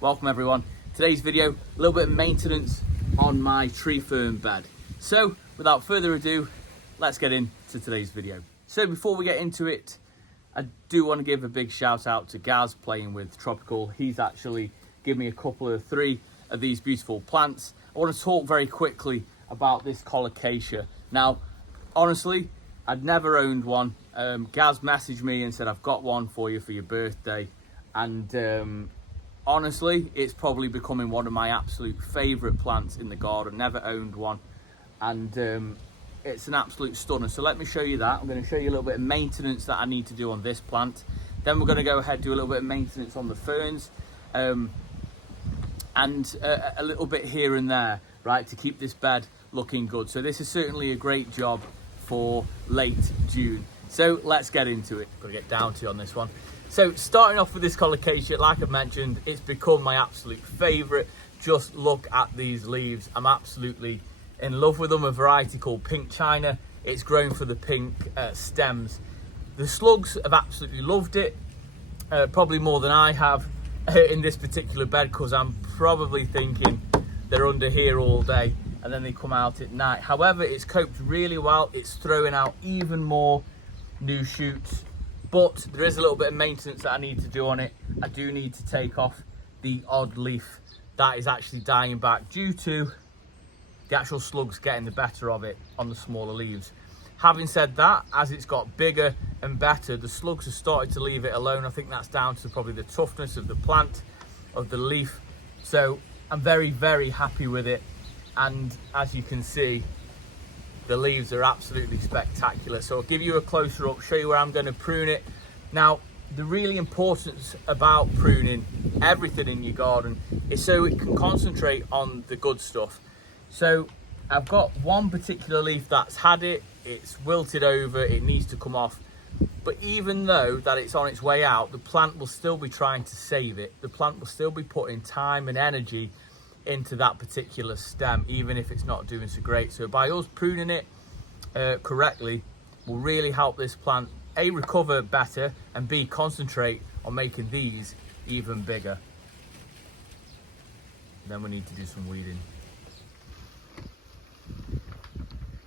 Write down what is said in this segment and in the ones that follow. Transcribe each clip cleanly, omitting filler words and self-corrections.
Welcome everyone. Today's video, a little bit of maintenance on my tree fern bed. So without further ado, let's get into today's video. So before we get into it, I do want to give a big shout out to Gaz playing with Tropical. He's actually given me three of these beautiful plants. I want to talk very quickly about this Colocasia. Now, honestly, I'd never owned one. Gaz messaged me and said, I've got one for you for your birthday. And honestly, it's probably becoming one of my absolute favourite plants in the garden. Never owned one. And it's an absolute stunner. So let me show you that. I'm going to show you a little bit of maintenance that I need to do on this plant. Then we're going to go ahead and do a little bit of maintenance on the ferns. And a little bit here and there, right, to keep this bed looking good. So this is certainly a great job for late June. So let's get into it. Got to get down to you on this one. So starting off with this Colocasia, like I've mentioned, it's become my absolute favourite. Just look at these leaves. I'm absolutely in love with them. A variety called Pink China. It's grown for the pink stems. The slugs have absolutely loved it, probably more than I have in this particular bed, because I'm probably thinking they're under here all day and then they come out at night. However, it's coped really well. It's throwing out even more new shoots, but there is a little bit of maintenance that I need to do on it. I do need to take off the odd leaf that is actually dying back due to the actual slugs getting the better of it on the smaller leaves. Having said that, as it's got bigger and better, the slugs have started to leave it alone. I think that's down to probably the toughness of the plant, of the leaf. So I'm very, very happy with it. And as you can see, the leaves are absolutely spectacular. So I'll give you a closer up, show you where I'm going to prune it. Now, the really importance about pruning everything in your garden is so it can concentrate on the good stuff. So I've got one particular leaf that's had it, it's wilted over, it needs to come off. But even though that it's on its way out, the plant will still be trying to save it. The plant will still be putting time and energy into that particular stem, even if it's not doing so great. So by us pruning it correctly will really help this plant A, recover better, and B, concentrate on making these even bigger. Then we need to do some weeding.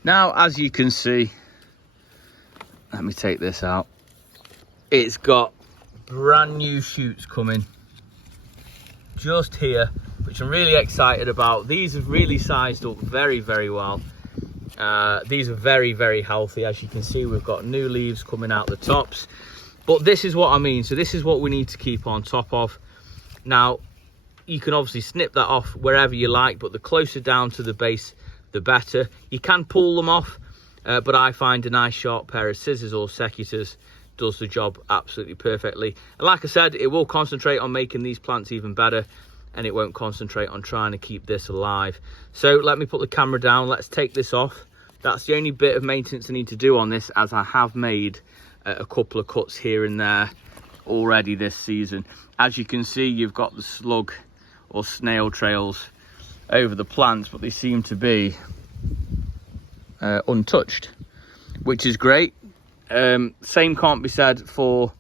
Now, as you can see, let me take this out. It's got brand new shoots coming just here, which I'm really excited about. These have really sized up very, very well. These are very, very healthy. As you can see, we've got new leaves coming out the tops. But this is what I mean. So this is what we need to keep on top of. Now, you can obviously snip that off wherever you like, but the closer down to the base, the better. You can pull them off, but I find a nice sharp pair of scissors or secateurs does the job absolutely perfectly. And like I said, it will concentrate on making these plants even better, and it won't concentrate on trying to keep this alive. So let me put the camera down. Let's take this off. That's the only bit of maintenance I need to do on this, as I have made a couple of cuts here and there already this season. As you can see, you've got the slug or snail trails over the plants, but they seem to be untouched, which is great. Same can't be said for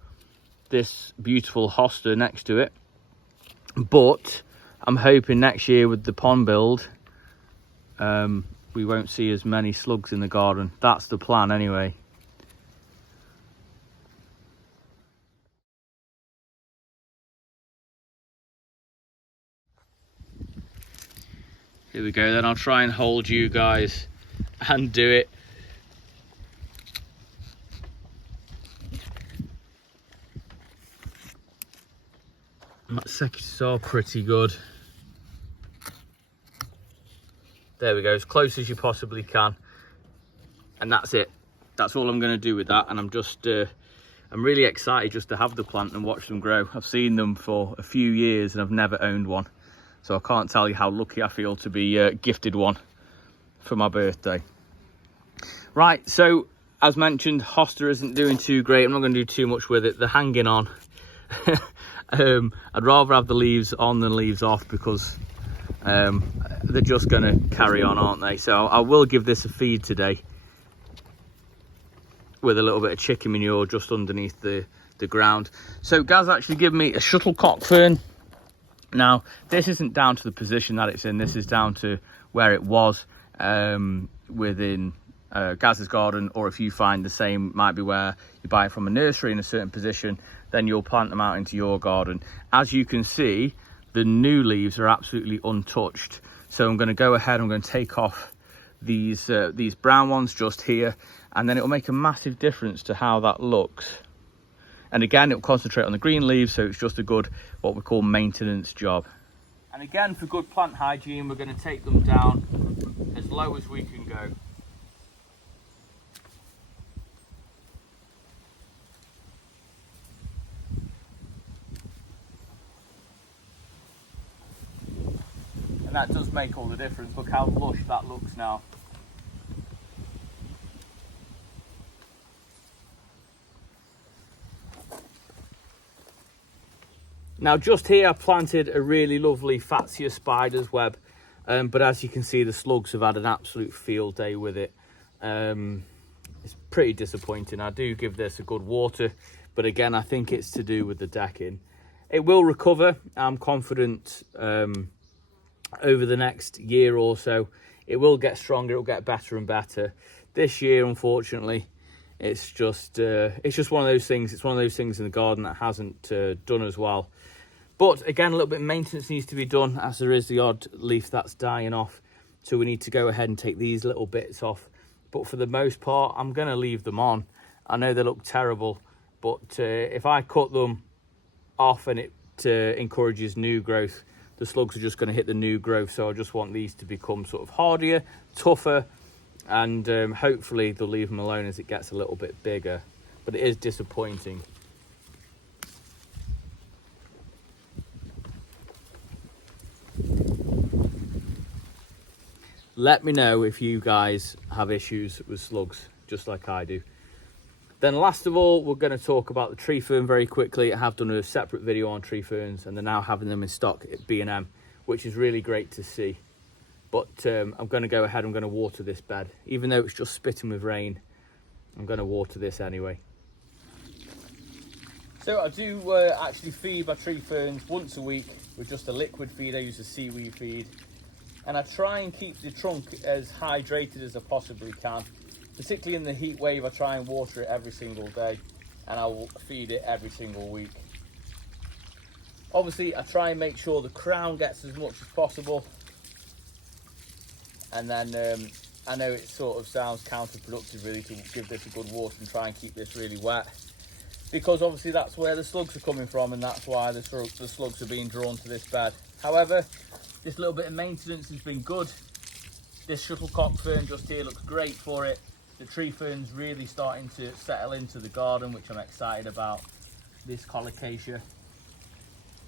this beautiful hosta next to it, but I'm hoping next year with the pond build we won't see as many slugs in the garden. That's the plan anyway. Here we go, then I'll try and hold you guys and do it. That secateurs are pretty good. There we go, as close as you possibly can. And that's it. That's all I'm going to do with that. And I'm just, I'm really excited just to have the plant and watch them grow. I've seen them for a few years and I've never owned one. So I can't tell you how lucky I feel to be gifted one for my birthday. Right, so as mentioned, hosta isn't doing too great. I'm not going to do too much with it. They're hanging on. I'd rather have the leaves on than leaves off, because they're just going to carry on, aren't they? So I will give this a feed today with a little bit of chicken manure just underneath the ground. So Gaz actually gave me a shuttlecock fern. Now, this isn't down to the position that it's in, this is down to where it was within Gaz's garden, or if you find the same, might be where you buy it from a nursery in a certain position, then you'll plant them out into your garden. As you can see, the new leaves are absolutely untouched. So I'm going to go ahead, I'm going to take off these brown ones just here, and then it will make a massive difference to how that looks. And again, it will concentrate on the green leaves, so it's just a good, what we call maintenance job. And again, for good plant hygiene, we're going to take them down as low as we can go. And that does make all the difference. Look how lush that looks now. Now just here I planted a really lovely Fatsia spider's web, but as you can see, the slugs have had an absolute field day with it. It's pretty disappointing. I do give this a good water, but again, I think it's to do with the decking. It will recover, I'm confident. Over the next year or so, it will get stronger, it will get better and better. This year, unfortunately, it's just one of those things. It's one of those things in the garden that hasn't done as well. But again, a little bit of maintenance needs to be done, as there is the odd leaf that's dying off. So we need to go ahead and take these little bits off. But for the most part, I'm going to leave them on. I know they look terrible, but if I cut them off and it encourages new growth, the slugs are just going to hit the new growth. So I just want these to become sort of hardier, tougher, and hopefully they'll leave them alone as it gets a little bit bigger. But it is disappointing. Let me know if you guys have issues with slugs, just like I do. Then last of all, we're going to talk about the tree fern very quickly. I have done a separate video on tree ferns, and they're now having them in stock at B&M, which is really great to see. But I'm going to go ahead, I'm going to water this bed. Even though it's just spitting with rain, I'm going to water this anyway. So I do actually feed my tree ferns once a week with just a liquid feed. I use a seaweed feed. And I try and keep the trunk as hydrated as I possibly can. Particularly in the heat wave, I try and water it every single day, and I will feed it every single week. Obviously, I try and make sure the crown gets as much as possible. And then I know it sort of sounds counterproductive really to give this a good water and try and keep this really wet, because obviously that's where the slugs are coming from, and that's why the slugs are being drawn to this bed. However, this little bit of maintenance has been good. This shuttlecock fern just here looks great for it. The tree fern's really starting to settle into the garden, which I'm excited about. This Colocasia,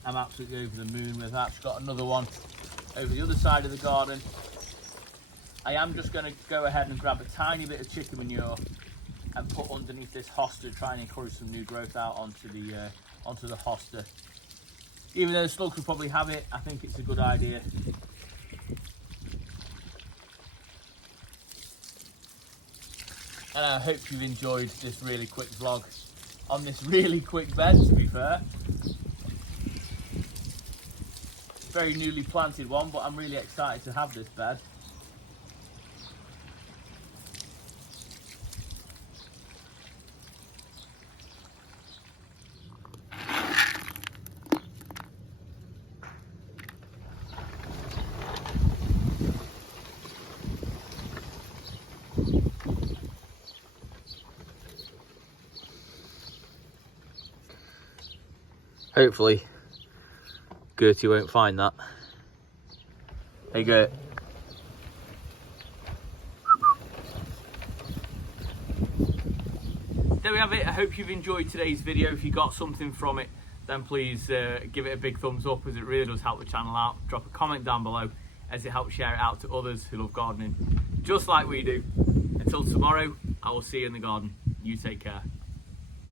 I'm absolutely over the moon with that. I've got another one over the other side of the garden. I am just going to go ahead and grab a tiny bit of chicken manure and put underneath this hosta, try and encourage some new growth out onto the hosta. Even though the slugs will probably have it, I think it's a good idea. And I hope you've enjoyed this really quick vlog on this really quick bed, to be fair. Very newly planted one, but I'm really excited to have this bed. Hopefully, Gertie won't find that. Hey, Gert. There we have it. I hope you've enjoyed today's video. If you got something from it, then please give it a big thumbs up, as it really does help the channel out. Drop a comment down below, as it helps share it out to others who love gardening, just like we do. Until tomorrow, I will see you in the garden. You take care.